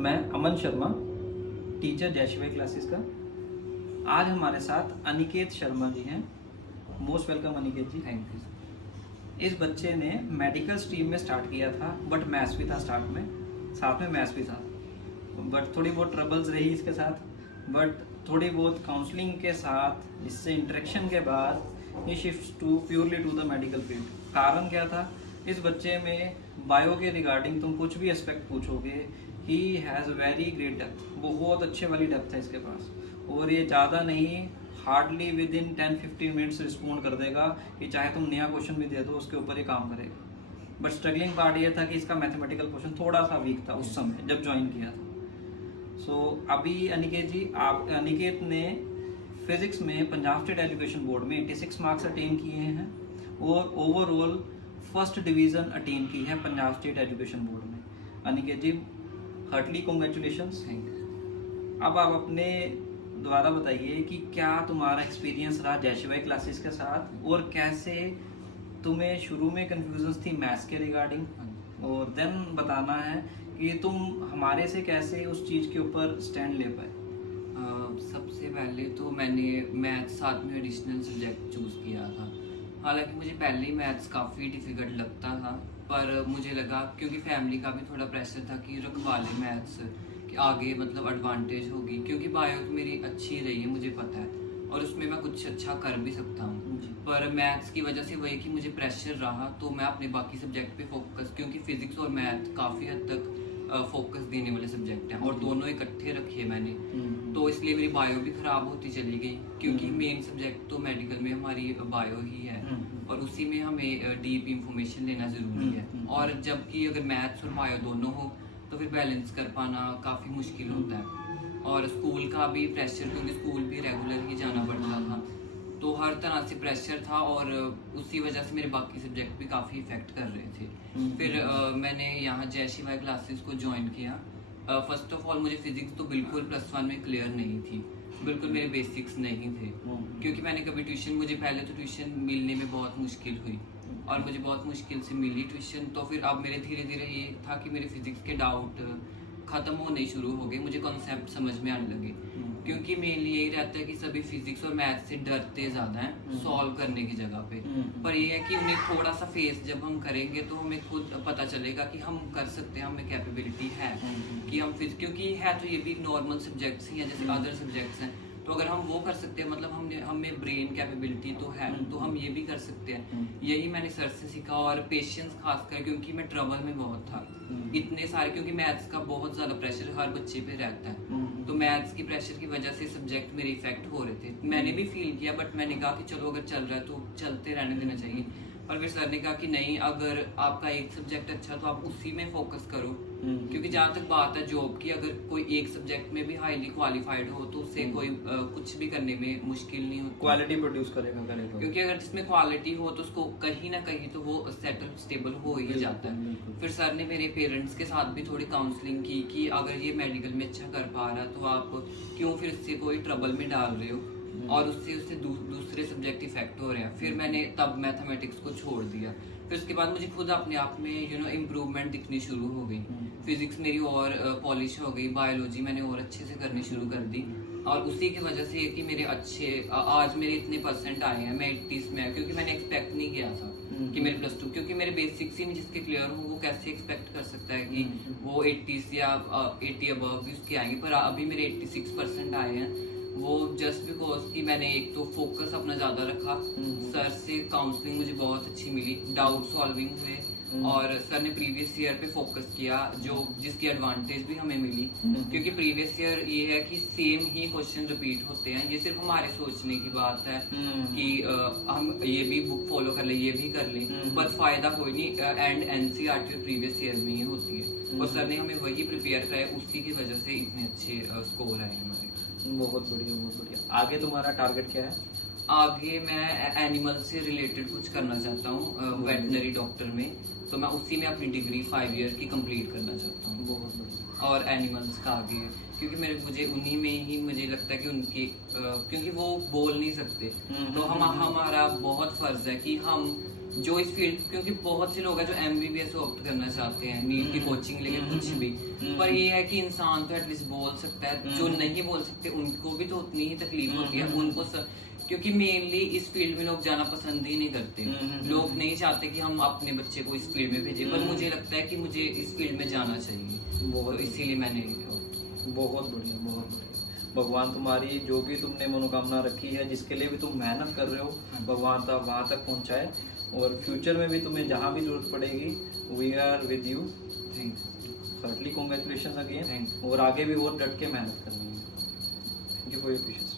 मैं Aman Sharma, teacher Jayshivai classes का। आज हमारे साथ अनिकेत शर्मा जी हैं। Most welcome Aniket ji. Thank you. इस बच्चे ने मेडिकल स्ट्रीम में स्टार्ट किया था, बट मैथ्स भी था स्टार्ट में, साथ में मैथ्स भी था। बट थोड़ी बहुत ट्रबल्स रही इसके साथ, बट थोड़ी बहुत काउंसलिंग के साथ, इससे इंटरेक्शन के बाद ही shift to purely to the medical field. कारण क्या था? इस बच्चे में बायो के रिगार्डिंग तुम कुछ भी एस्पेक्ट पूछोगे, he has very great depth, बहुत अच्छे वाली डेप्थ है इसके पास। और ये ज़्यादा नहीं, hardly with in 10-15 minutes respond कर देगा कि चाहे तुम नया क्वेश्चन भी दे दो उसके ऊपर ये काम करेगा। बट स्ट्रगलिंग पार्ट ये था कि इसका मैथमेटिकल क्वेश्चन थोड़ा सा वीक था उस समय जब ज्वाइन किया था। सो अभी अनिकेत ने फिजिक्स में पंजाब स्टेट एजुकेशन बोर्ड में 86 मार्क्स अटेन किए हैं और ओवरऑल फर्स्ट डिवीज़न अटेन की है पंजाब स्टेट एजुकेशन बोर्ड में। अनिकेत जी, हार्टली कॉन्ग्रेचुलेशंस। Thank you. अब आप अपने द्वारा बताइए कि क्या तुम्हारा एक्सपीरियंस रहा जयशिवाई क्लासेस के साथ, और कैसे तुम्हें शुरू में कन्फ्यूजन्स थी मैथ्स के रिगार्डिंग, और देन बताना है कि तुम हमारे से कैसे उस चीज़ के ऊपर स्टैंड ले पाए। सबसे पहले तो मैंने मैथ्स साथ में एडिशनल सब्जेक्ट चूज़ किया था। हालांकि मुझे पहले ही मैथ्स काफ़ी डिफ़िकल्ट लगता था, पर मुझे लगा क्योंकि फैमिली का भी थोड़ा प्रेशर था कि रखवा ले मैथ्स, कि आगे मतलब एडवांटेज होगी, क्योंकि बायो तो मेरी अच्छी रही है मुझे पता है, और उसमें मैं कुछ अच्छा कर भी सकता हूँ। पर मैथ्स की वजह से वही कि मुझे प्रेशर रहा, तो मैं अपने बाकी सब्जेक्ट पे फोकस, क्योंकि फिजिक्स और मैथ काफ़ी हद तक फोकस देने वाले सब्जेक्ट हैं और दोनों इकट्ठे रखे मैंने, तो इसलिए मेरी बायो भी ख़राब होती चली गई, क्योंकि मेन सब्जेक्ट तो मेडिकल में हमारी बायो ही है और उसी में हमें डीप इंफॉर्मेशन लेना ज़रूरी है। और जबकि अगर मैथ्स और बायो दोनों हो तो फिर बैलेंस कर पाना काफ़ी मुश्किल होता है। और स्कूल का भी प्रेशर, क्योंकि स्कूल भी रेगुलर ही जाना पड़ता था, तो हर तरह से प्रेशर था और उसी वजह से मेरे बाकी सब्जेक्ट भी काफ़ी इफेक्ट कर रहे थे। फिर मैंने यहाँ जयशिवाई क्लासेस को ज्वाइन किया। फर्स्ट ऑफ ऑल मुझे फिजिक्स तो बिल्कुल +1 में क्लियर नहीं थी, बिल्कुल मेरे बेसिक्स नहीं थे, क्योंकि मैंने कभी ट्यूशन, मुझे पहले तो ट्यूशन मिलने में बहुत मुश्किल हुई और मुझे बहुत मुश्किल से मिली ट्यूशन। तो फिर अब मेरे धीरे धीरे ये था कि मेरे फिजिक्स के डाउट ख़त्म होने शुरू हो गए, मुझे कॉन्सेप्ट समझ में आने लगे, क्योंकि मेनली यही रहता है कि सभी फिजिक्स और मैथ से डरते ज़्यादा हैं सॉल्व करने की जगह पे। पर ये है कि उन्हें थोड़ा सा फेस जब हम करेंगे तो हमें खुद पता चलेगा कि हम कर सकते हैं, हमें कैपेबिलिटी है कि हम क्योंकि है तो ये भी नॉर्मल सब्जेक्ट्स ही हैं जैसे अदर सब्जेक्ट्स हैं, तो अगर हम वो कर सकते हैं मतलब हमें ब्रेन कैपेबिलिटी तो है, तो हम ये भी कर सकते हैं। यही मैंने सर से सीखा, और पेशेंस खासकर, क्योंकि मैं ट्रबल में बहुत था इतने सारे, क्योंकि मैथ्स का बहुत ज़्यादा प्रेशर हर बच्चे पे रहता है, तो मैथ्स की प्रेशर की वजह से सब्जेक्ट मेरे इफेक्ट हो रहे थे। मैंने भी फील किया, बट मैंने कहा कि चलो अगर चल रहा है तो चलते रहने देना चाहिए। पर फिर सर ने कहा कि नहीं, अगर आपका एक सब्जेक्ट अच्छा तो आप उसी में फोकस करो, क्योंकि जहाँ तक बात है जॉब की, अगर कोई एक सब्जेक्ट में भी हाईली क्वालिफाइड हो तो उससे कोई कुछ भी करने में मुश्किल नहीं होती, क्वालिटी प्रोड्यूस करेगा क्योंकि अगर जिसमें क्वालिटी हो तो उसको कहीं ना कहीं तो वो सेटल स्टेबल हो ही जाता है। फिर सर ने मेरे पेरेंट्स के साथ भी थोड़ी काउंसलिंग की कि अगर ये मेडिकल में अच्छा कर पा रहा है तो आप क्यों फिर इससे कोई ट्रबल में डाल रहे हो, और उससे दूसरे सब्जेक्ट इफेक्ट हो रहे हैं। फिर मैंने तब मैथमेटिक्स को छोड़ दिया। फिर उसके बाद मुझे खुद अपने आप में इम्प्रूवमेंट दिखनी शुरू हो गई, फिजिक्स मेरी और पॉलिश हो गई, बायोलॉजी मैंने और अच्छे से करनी शुरू कर दी, और उसी की वजह से कि मेरे आज मेरे इतने परसेंट आए हैं, मैं 80 में, क्योंकि मैंने एक्सपेक्ट नहीं किया था कि मेरे +2, क्योंकि मेरे बेसिक्स ही नहीं जिसके क्लियर हो वो कैसे एक्सपेक्ट कर सकता है कि वो 80 या 80 अबव भी उसके आएंगे। पर अभी मेरे 86% आए हैं, वो जस्ट बिकॉज कि मैंने एक तो फोकस अपना ज़्यादा रखा, सर से काउंसलिंग मुझे बहुत अच्छी मिली, डाउट सॉल्विंग हुए, और सर ने प्रीवियस ईयर पे फोकस किया, जो जिसकी एडवांटेज भी हमें मिली, क्योंकि प्रीवियस ईयर ये है कि सेम ही क्वेश्चन रिपीट होते हैं। ये सिर्फ हमारे सोचने की बात है कि हम ये भी बुक फॉलो कर ले, ये भी कर ले, पर फायदा कोई नहीं, एंड NCERT प्रीवियस ईयर में ही होती है, और सर ने हमें वही प्रिपेयर कराया, उसी की वजह से इतने अच्छे स्कोर आए हमारे। बहुत बढ़िया, बहुत बढ़िया। आगे तुम्हारा टारगेट क्या है? आगे मैं एनिमल से रिलेटेड कुछ करना चाहता हूँ, वेटनरी डॉक्टर में, तो मैं उसी में अपनी डिग्री 5 ईयर की कंप्लीट करना चाहता हूँ। बहुत बढ़िया। और एनिमल्स का आगे, क्योंकि मुझे उन्हीं में ही मुझे लगता है कि उनकी क्योंकि वो बोल नहीं सकते, तो हमारा बहुत फर्ज है कि हम जो इस फील्ड, क्योंकि बहुत से लोग हैं जो MBBS ऑप्ट करना चाहते हैं, नीट की कोचिंग लेके कुछ भी, पर ये है कि इंसान तो एटलीस्ट बोल सकता है, जो नहीं बोल सकते उनको भी तो उतनी ही तकलीफ होती है उनको क्योंकि मेनली इस फील्ड में लोग जाना पसंद ही नहीं करते, लोग नहीं चाहते कि हम अपने बच्चे को इस फील्ड में भेजें, पर मुझे लगता है कि मुझे इस फील्ड में जाना चाहिए, तो इसीलिए मैंने बहुत बढ़िया, बहुत बढ़िया। भगवान तुम्हारी जो भी तुमने मनोकामना रखी है, जिसके लिए भी तुम मेहनत कर रहे हो, भगवान तक वहाँ तक पहुँचाए, और फ्यूचर में भी तुम्हें जहाँ भी जरूरत पड़ेगी, we are with you. Heartly congratulation again, और आगे भी और डट के मेहनत करनी है। Thank you for your patience.